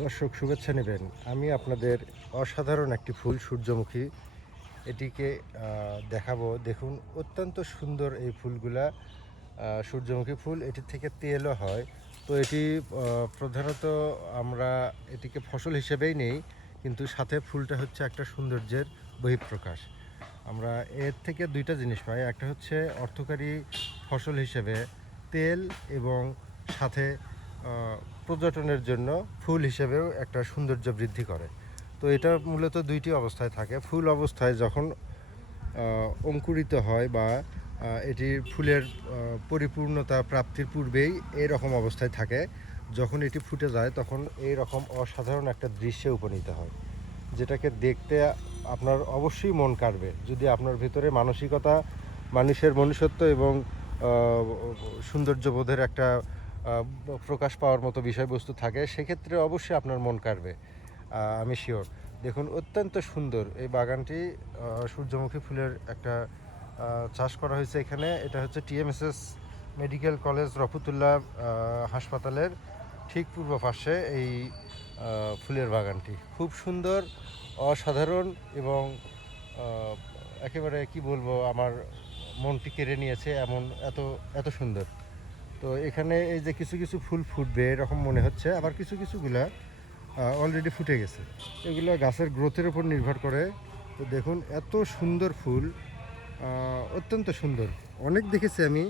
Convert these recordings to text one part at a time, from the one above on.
দর্শক শুভেচ্ছা নেবেন। আমি আপনাদের অসাধারণ একটি ফুল সূর্যমুখী এটিকে দেখাবো। দেখুন অত্যন্ত সুন্দর এই ফুলগুলা। সূর্যমুখী ফুল এটির থেকে তেলও হয়। তো এটি প্রধানত আমরা এটিকে ফসল হিসেবেই নেই, কিন্তু সাথে ফুলটা হচ্ছে একটা সৌন্দর্যের বহিঃপ্রকাশ। আমরা এর থেকে দুইটা জিনিস পাই, একটা হচ্ছে অর্থকারী ফসল হিসেবে তেল, এবং সাথে পর্যটনের জন্য ফুল হিসেবেও একটা সৌন্দর্য বৃদ্ধি করে। তো এটা মূলত দুইটি অবস্থায় থাকে। ফুল অবস্থায় যখন অঙ্কুরিত হয় বা এটির ফুলের পরিপূর্ণতা প্রাপ্তির পূর্বেই এই রকম অবস্থায় থাকে। যখন এটি ফুটে যায় তখন এই রকম অসাধারণ একটা দৃশ্যে উপনীত হয়, যেটাকে দেখতে আপনার অবশ্যই মন কাড়বে। যদি আপনার ভিতরে মানসিকতা, মানুষের মনুষ্যত্ব এবং সৌন্দর্যবোধের একটা প্রকাশ পাওয়ার মতো বিষয়বস্তু থাকে, সেক্ষেত্রে অবশ্যই আপনার মন কাড়বে, আমি শিওর। দেখুন অত্যন্ত সুন্দর এই বাগানটি। সূর্যমুখী ফুলের একটা চাষ করা হয়েছে এখানে। এটা হচ্ছে টিএমএসএস মেডিকেল কলেজ রফতুল্লাহ হাসপাতালের ঠিক পূর্ব পাশে এই ফুলের বাগানটি। খুব সুন্দর, অসাধারণ, এবং একেবারে কি বলবো, আমার মনটি কেড়ে নিয়েছে, এমন এত এত সুন্দর। তো এখানে এই যে কিছু কিছু ফুল ফুটবে এরকম মনে হচ্ছে, আবার কিছু কিছুগুলা অলরেডি ফুটে গেছে। এগুলো গাছের গ্রোথের উপর নির্ভর করে। তো দেখুন এত সুন্দর ফুল, অত্যন্ত সুন্দর। অনেক দেখেছি আমি,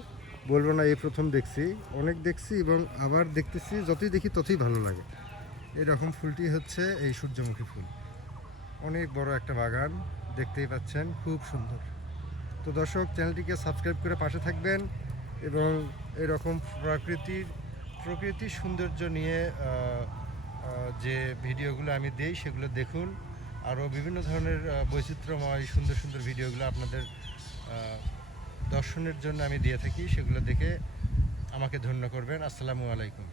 বলবো না এই প্রথম দেখছি, অনেক দেখছি এবং আবার দেখতেছি, যতই দেখি ততই ভালো লাগে। এরকম ফুলটি হচ্ছে এই সূর্যমুখী ফুল। অনেক বড় একটা বাগান, দেখতেই পাচ্ছেন, খুব সুন্দর। তো দর্শক, চ্যানেলটিকে সাবস্ক্রাইব করে পাশে থাকবেন এবং এরকম প্রকৃতির সৌন্দর্য নিয়ে যে ভিডিওগুলো আমি দেই সেগুলো দেখুন। আরও বিভিন্ন ধরনের বৈচিত্র্যময় সুন্দর সুন্দর ভিডিওগুলো আপনাদের দর্শনের জন্য আমি দিয়ে থাকি, সেগুলো দেখে আমাকে ধন্য করবেন। আসসালামু আলাইকুম।